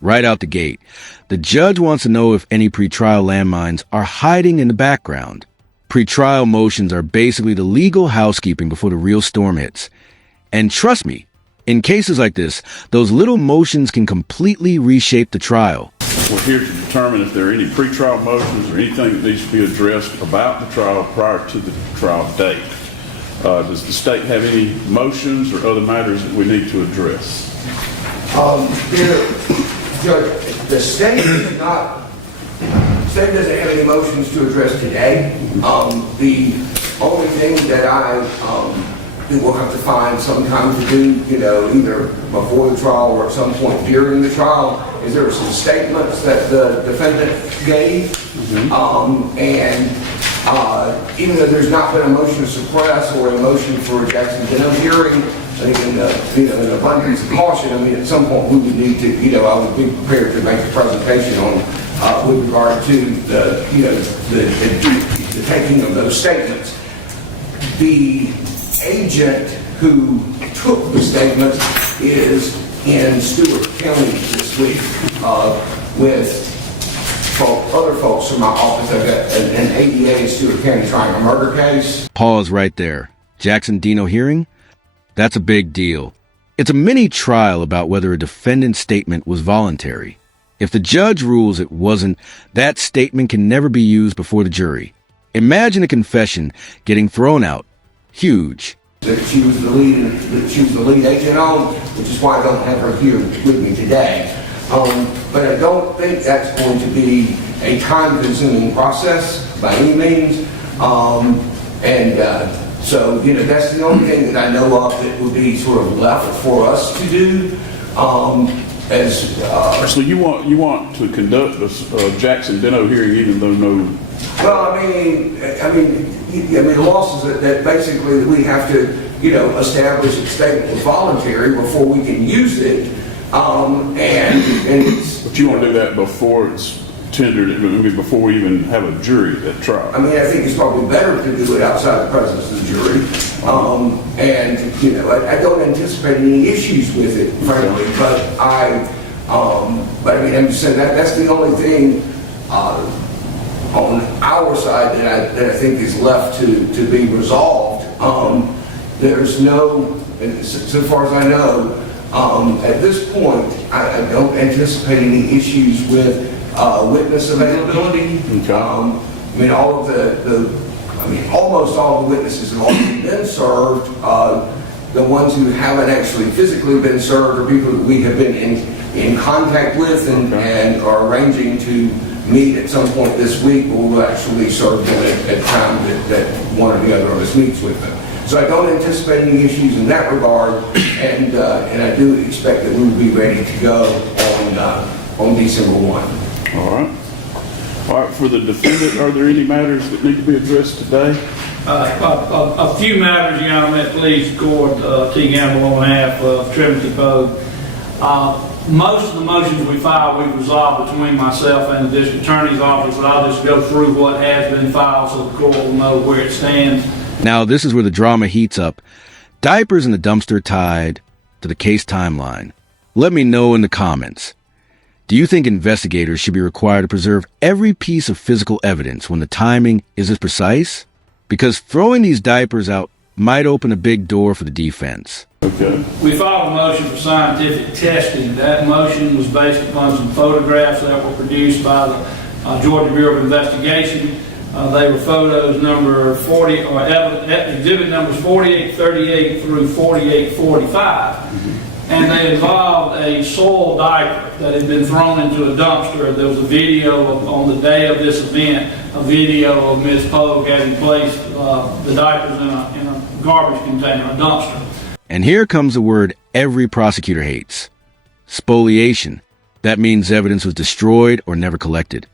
right out the gate. The judge wants to know if any pretrial landmines are hiding in the background. Pretrial motions are basically the legal housekeeping before the real storm hits. And trust me, in cases like this, those little motions can completely reshape the trial. We're here to determine if there are any pretrial motions or anything that needs to be addressed about the trial prior to the trial date. Does the state have any motions or other matters that we need to address? Judge, the state doesn't have any motions to address today. The only thing that I will have to find some time to do, either before the trial or at some point during the trial, is there were some statements that the defendant gave, and even though there's not been a motion to suppress or a motion for a Jackson Denno hearing, I think in abundance of caution, at some point we would need to, I would be prepared to make a presentation on with regard to the taking of those statements. The agent who took the statements is in Stewart County this week with other folks from my office. I've got an ADA in Stewart County trying a murder case. Pause right there. Jackson Denno hearing? That's a big deal. It's a mini trial about whether a defendant's statement was voluntary. If the judge rules it wasn't, that statement can never be used before the jury. Imagine a confession getting thrown out. Huge. That she was the lead agent on, which is why I don't have her here with me today. But I don't think that's going to be a time-consuming process by any means. So, that's the only thing that I know of that would be sort of left for us to do. So you want to conduct a Jackson Denno hearing even though no... Well, the law says that basically we have to, establish a statement was voluntary before we can use it. But you want to do that before it's tendered, before we even have a jury at trial. I think it's probably better to do it outside the presence of the jury. I don't anticipate any issues with it, frankly, but I'm just saying that's the only thing on our side that I think is left to be resolved. There's no, so far as I know, at this point, I don't anticipate any issues with witness availability. Okay. Almost all the witnesses have already been served. The ones who haven't actually physically been served are people that we have been in contact with and are arranging to meet at some point this week. We'll actually serve them at time that one or the other of us meets with them. So I don't anticipate any issues in that regard, and I do expect that we will be ready to go on December 1. All right. For the defendant, are there any matters that need to be addressed today? A few matters, Your Honor. Please record T. Gamble on behalf of Trinity Poe. Most of the motions we filed, we resolved between myself and the district attorney's office, but I'll just go through what has been filed so the court will know where it stands. Now, this is where the drama heats up. Diapers in the dumpster tied to the case timeline. Let me know in the comments. Do you think investigators should be required to preserve every piece of physical evidence when the timing is as precise? Because throwing these diapers out might open a big door for the defense. Okay. We filed a motion for scientific testing. That motion was based upon some photographs that were produced by the Georgia Bureau of Investigation. They were photos number 40, or exhibit numbers 4838 through 4845. And they involved a soiled diaper that had been thrown into a dumpster. There was a video on the day of this event, a video of Ms. Poe having placed the diapers in a garbage container, a dumpster. And here comes a word every prosecutor hates. Spoliation. That means evidence was destroyed or never collected.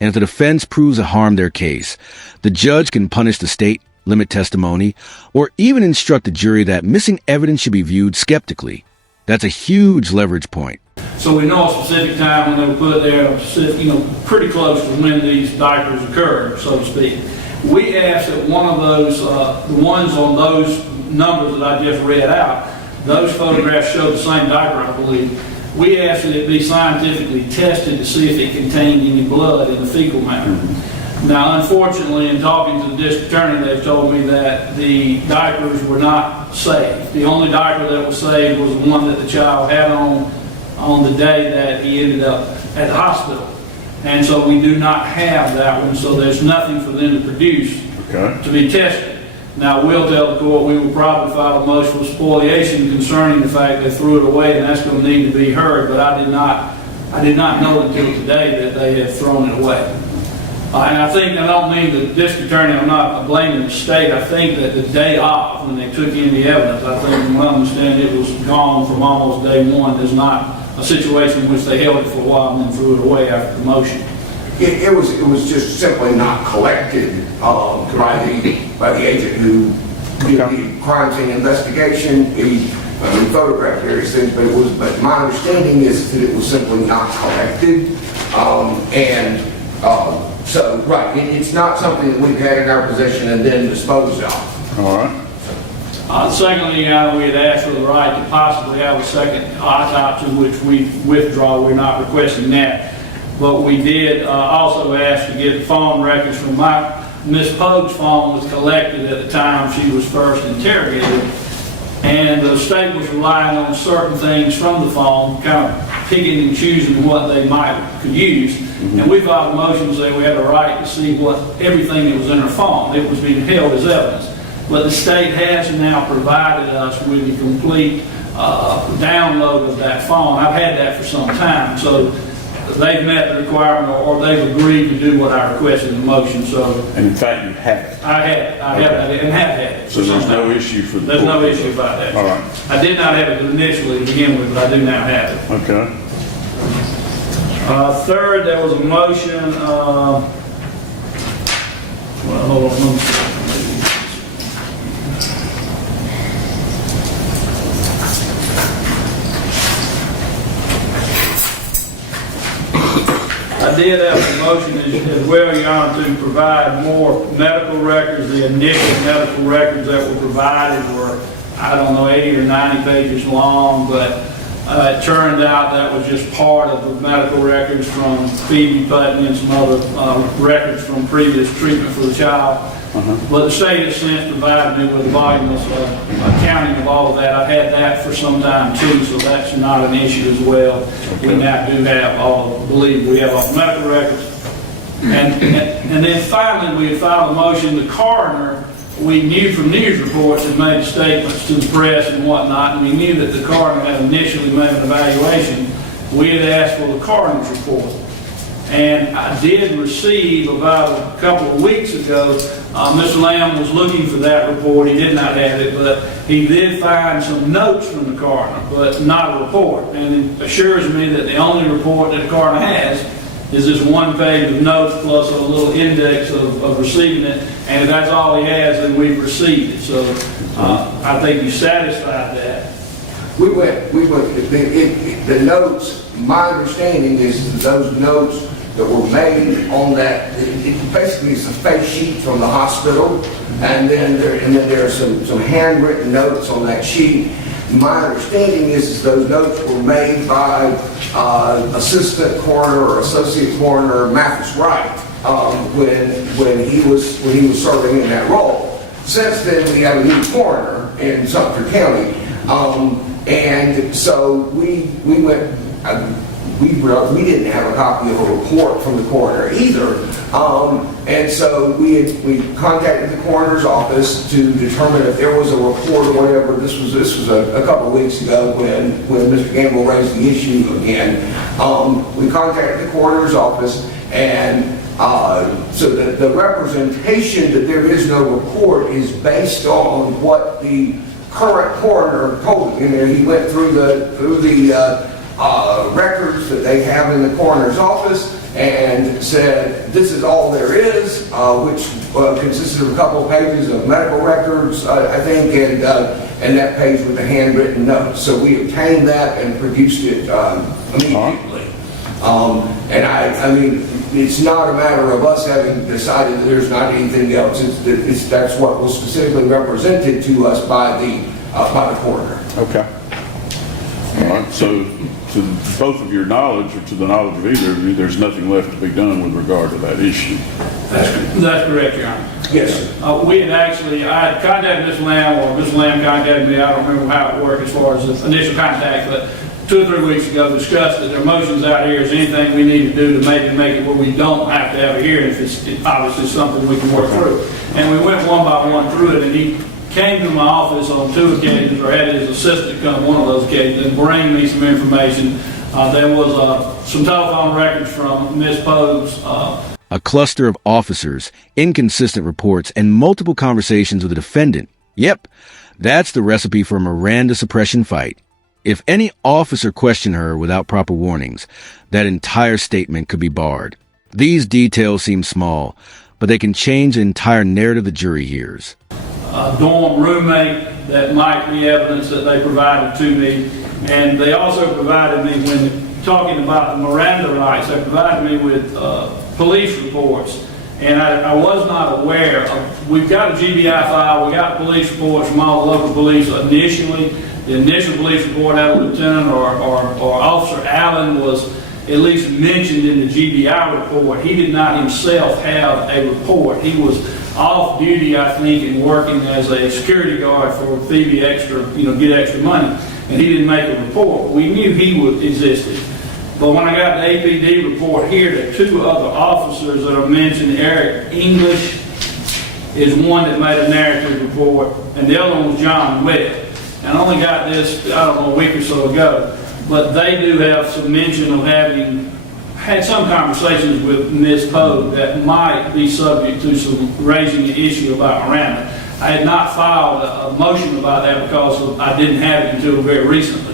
And if the defense proves a harm their case, the judge can punish the state, limit testimony, or even instruct the jury that missing evidence should be viewed skeptically. That's a huge leverage point. So we know a specific time when they were put there, pretty close to when these diapers occurred, so to speak. We asked that one of those, the ones on those numbers that I just read out, those photographs show the same diaper, I believe. we asked that it be scientifically tested to see if it contained any blood in the fecal matter. Now, unfortunately, in talking to the district attorney, they've told me that the diapers were not saved. The only diaper that was saved was the one that the child had on the day that he ended up at the hospital. And so we do not have that one, so there's nothing for them to produce to be tested. Now, we'll tell the court we will probably file a motion for spoliation concerning the fact they threw it away, and that's going to need to be heard, but I did not know until today that they had thrown it away. And I don't mean the district attorney, I'm not blaming the state. I think that the day off, when they took in the evidence, I think, from what I understand, it was gone from almost day one. There's not a situation in which they held it for a while and then threw it away after the motion. It was just simply not collected by the agent who did the crime scene investigation. He photographed various things, but my understanding is that it was simply not collected. So, right, it's not something that we've had in our possession and then disposed of. All right. Secondly, we had asked for the right to possibly have a second autopsy, which we withdraw. We're not requesting that. But we did also ask to get the phone records from Miss Pogue's phone was collected at the time she was first interrogated. And the state was relying on certain things from the phone, kind of picking and choosing what they could use. And we filed a motion to say we had a right to see everything that was in her phone. It was being held as evidence. But the state has now provided us with the complete download of that phone. I've had that for some time. So they've met the requirement, or they've agreed to do what I requested in the motion. So, And in fact, you have it. I have it and have had it. So there's no issue for the There's court. no issue about that. All right. I did not have it initially to begin with, but I do now have it. Okay. Third, there was a motion, well, hold on one second. I did have a motion as well, Your Honor, to provide more medical records. The initial medical records that were provided were, I don't know, 80 or 90 pages long, but it turned out that was just part of the medical records from Phoebe Putney and some other records from previous treatment for the child. But the state has since provided me with a voluminous accounting of all of that. I've had that for some time too, so that's not an issue as well. We now do have believe we have all the medical records. And then finally, we had filed a motion. The coroner, we knew from news reports, had made statements to the press and whatnot, and we knew that the coroner had initially made an evaluation. We had asked for the coroner's report. And I did receive about a couple of weeks ago, Mr. Lamb was looking for that report. He did not have it, but he did find some notes from the coroner, but not a report. And it assures me that the only report that the coroner has is this one page of notes plus a little index of receiving it. And if that's all he has, then we've received it. So I think you satisfied that. We went, the notes, my understanding is that those notes that were made on that, it basically is a face sheet from the hospital, and then there are some handwritten notes on that sheet. My understanding is those notes were made by assistant coroner or associate coroner Mathis Wright when he was serving in that role. Since then, we have a new coroner in Sumter County, and so we went. We didn't have a copy of a report from the coroner either, and so we contacted the coroner's office to determine if there was a report or whatever. This was a couple of weeks ago when Mr. Gamble raised the issue again. We contacted the coroner's office, and so the representation that there is no report is based on what the current coroner told him. And he went through the records that they have in the coroner's office and said, this is all there is, which consisted of a couple of pages of medical records, I think, and that page with the handwritten notes. So we obtained that and produced it immediately. And I mean, it's not a matter of us having decided that there's not anything else. That's what was specifically represented to us by the coroner. Okay. All right. So to both of your knowledge or to the knowledge of either of you, there's nothing left to be done with regard to that issue. That's correct, Your Honor. Yes, sir. We had actually, I had contacted Ms. Lamb, or Ms. Lamb contacted me, I don't remember how it worked as far as the initial contact, but 2 or 3 weeks ago discussed that there are motions out here, is anything we need to do to maybe make it where we don't have to have a hearing if it's obviously something we can work through. And we went one by one through it, and he came to my office on 2 occasions, or had his assistant come one of those occasions and bring me some information. There was some telephone records from Ms. Pogue's A cluster of officers, inconsistent reports, and multiple conversations with the defendant. Yep, that's the recipe for a Miranda suppression fight. If any officer questioned her without proper warnings, that entire statement could be barred. These details seem small, but they can change the entire narrative the jury hears. A dorm roommate that might be evidence that they provided to me, and they also provided me, when talking about the Miranda rights, they provided me with police reports, and I was not aware of, we've got a GBI file, we got police reports from all the local police initially. The initial police report out of Lieutenant or Officer Allen was at least mentioned in the GBI report. He did not himself have a report. He was off duty, I think, and working as a security guard for Phoebe Extra, get extra money, and he didn't make a report. We knew he existed. But when I got the APD report here, the 2 other officers that are mentioned, Eric English is one that made a narrative report, and the other one was John Webb. And I only got this, I don't know, a week or so ago, but they do have some mention of having had some conversations with Ms. Pogue that might be subject to some raising the issue about Miranda. I had not filed a motion about that because I didn't have it until very recently.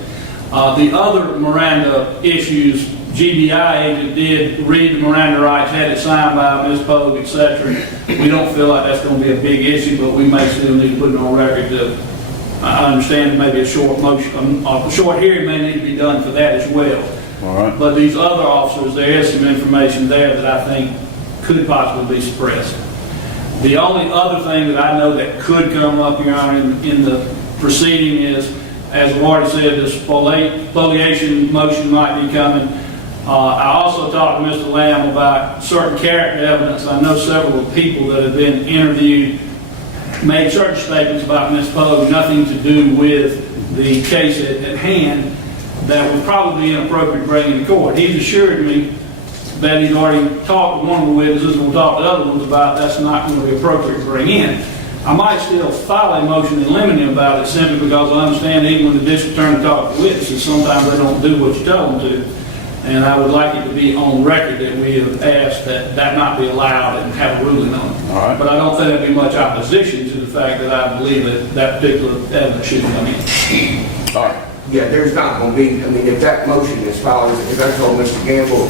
The other Miranda issues, GBI agent did read the Miranda rights, had it signed by Ms. Pogue, etc. We don't feel like that's going to be a big issue, but we may still need to put it on record to, I understand maybe a short motion, a short hearing may need to be done for that as well. All right. But these other officers, there is some information there that I think could possibly be suppressed. The only other thing that I know that could come up, Your Honor, in the proceeding is, as I've already said, this spoliation motion might be coming. I also talked to Mr. Lamb about certain character evidence. I know several people that have been interviewed made certain statements about Ms. Pogue, nothing to do with the case at hand, that would probably be inappropriate to bring into court. He's assured me that he's already talked to one of the witnesses and will talk to other ones about that's not going to be appropriate to bring in. I might still file a motion in limine about it simply because I understand even when the district attorney talks to witnesses, sometimes they don't do what you tell them to. And I would like it to be on record that we have asked that not be allowed and have a ruling on it. All right. But I don't think there'd be much opposition to the fact that I believe that particular evidence should come in. All right. Yeah, there's not going to be, if that motion is filed, as I told Mr. Gamble,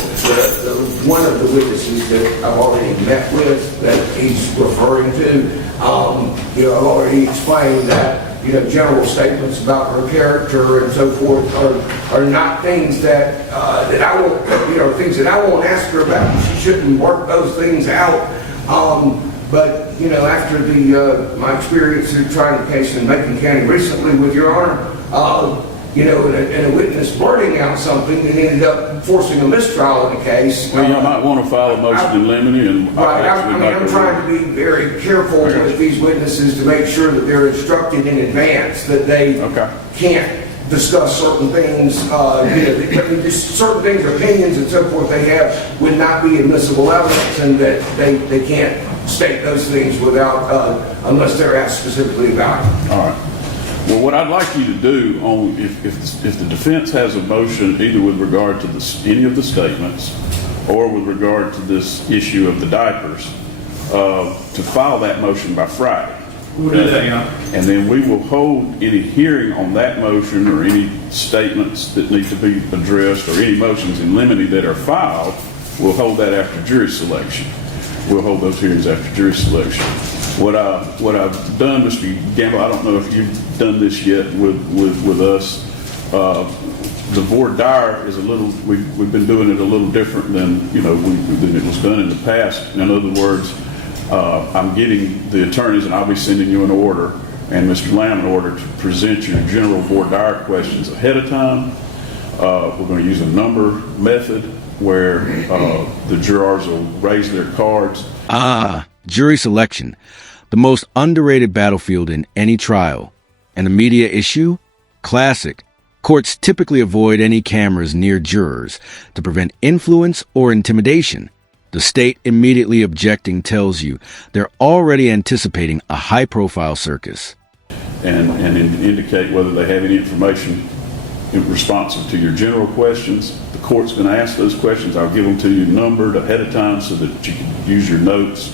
one of the witnesses that I've already met with, that he's referring to, I've already explained that, general statements about her character and so forth are not things that I won't, things that I won't ask her about. She shouldn't work those things out. But after my experience in trying the case in Macon County recently, with Your Honor, and a witness blurting out something and ended up forcing a mistrial in the case. Well, you might want to file a motion in limine and... Right, I'm trying to be very careful with these witnesses to make sure that they're instructed in advance that they can't discuss certain things, certain things, opinions and so forth they have would not be admissible evidence, and that they can't state those things without, unless they're asked specifically about it. All right. Well, what I'd like you to do, if the defense has a motion either with regard to any of the statements or with regard to this issue of the diapers, to file that motion by Friday. We'll do that, Your Honor. And then we will hold any hearing on that motion or any statements that need to be addressed or any motions in limine that are filed. We'll hold that after jury selection. We'll hold those hearings after jury selection. What I've done, Mr. Gamble, I don't know if you've done this yet with us. The voir dire is a little. We've been doing it a little different than than it was done in the past. In other words, I'm getting the attorneys, and I'll be sending you an order and Mr. Lamb an order to present your general voir dire questions ahead of time. We're going to use a number method where the jurors will raise their cards. Jury selection, the most underrated battlefield in any trial. And a media issue? Classic. Courts typically avoid any cameras near jurors to prevent influence or intimidation. The state immediately objecting tells you they're already anticipating a high-profile circus. And indicate whether they have any information responsive to your general questions. The court's going to ask those questions. I'll give them to you numbered ahead of time so that you can use your notes.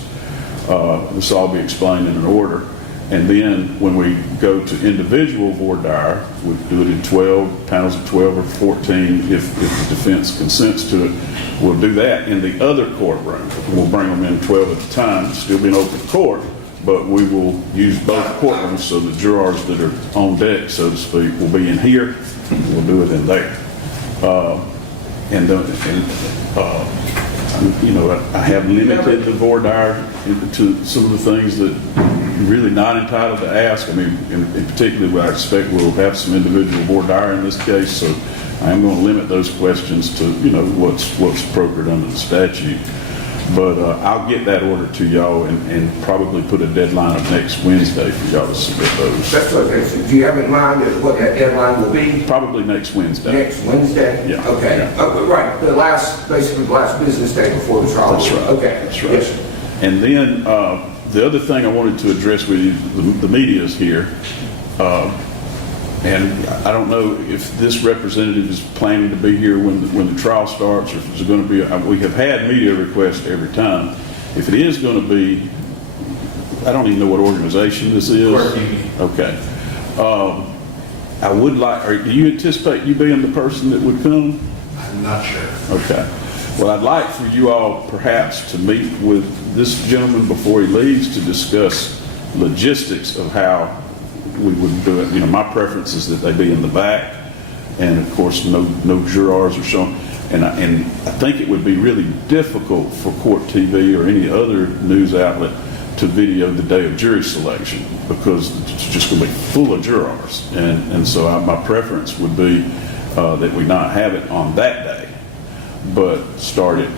This will all be explained in an order. And then when we go to individual voir dire, we do it in 12, panels of 12 or 14 if the defense consents to it. We'll do that in the other courtroom. We'll bring them in 12 at a time, still be an open court, but we will use both courtrooms so the jurors that are on deck, so to speak, will be in here. We'll do it in there. I have limited the voir dire to some of the things that you're really not entitled to ask. I mean, in particular, I expect we'll have some individual voir dire in this case, so I am going to limit those questions to, what's appropriate under the statute. But I'll get that order to y'all and probably put a deadline of next Wednesday for y'all to submit those. That's okay. So do you have in mind what that deadline will be? Probably next Wednesday. Next Wednesday? Yeah. Okay. Yeah. Right. Basically the last business day before the trial. That's right. Okay. That's right. Yes. And then the other thing I wanted to address with you, the media is here. And I don't know if this representative is planning to be here when the trial starts, or if there's going to be. We have had media requests every time. If it is going to be, I don't even know what organization this is. Okay. I would like. Do you anticipate you being the person that would come? I'm not sure. Okay. Well, I'd like for you all perhaps to meet with this gentleman before he leaves to discuss logistics of how we would do it. My preference is that they be in the back, and of course no jurors are shown. And I think it would be really difficult for Court TV or any other news outlet to video the day of jury selection because it's just going to be full of jurors. And so my preference would be that we not have it on that day, but start it,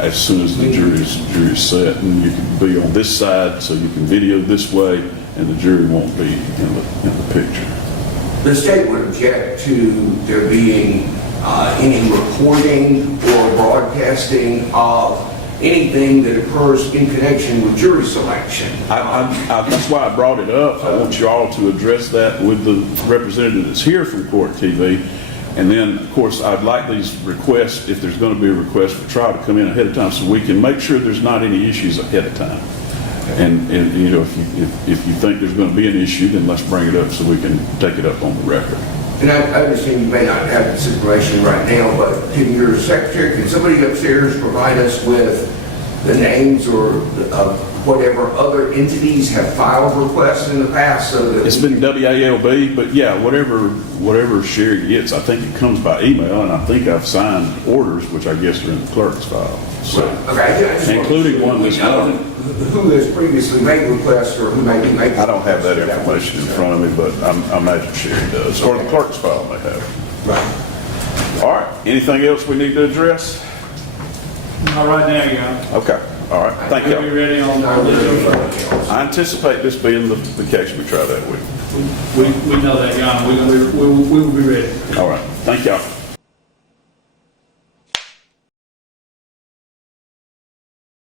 as soon as the jury's set, and you can be on this side so you can video this way, and the jury won't be in the picture. The state would object to there being any recording or broadcasting of anything that occurs in connection with jury selection. That's why I brought it up. I want you all to address that with the representative that's here from Court TV. And then, of course, I'd like these requests, if there's going to be a request for trial, to come in ahead of time so we can make sure there's not any issues ahead of time. And if you think there's going to be an issue, then let's bring it up so we can take it up on the record. And I understand you may not have this information right now, but can your secretary, can somebody upstairs provide us with the names or whatever other entities have filed requests in the past? So that it's been WALB, but yeah, whatever Sherry gets, I think it comes by email, and I think I've signed orders, which I guess are in the clerk's file. So, okay, including one this morning. Who has previously made requests or who may be making? I don't have that information in front of me, but I imagine Sherry does, or the clerk's file may have it. Right. All right. Anything else we need to address? All right, now you got it. Okay. All right. Thank you. Are you ready on I anticipate this being the case we try that week. We know that, John. We will be ready. All right. Thank y'all.